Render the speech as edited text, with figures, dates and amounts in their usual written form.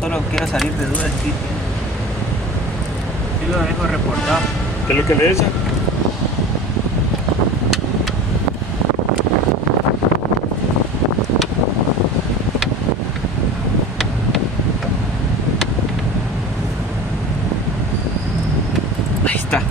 Solo quiero salir de duda del sitio. Sí lo dejo reportado. ¿Qué es lo que le echa? Ahí está.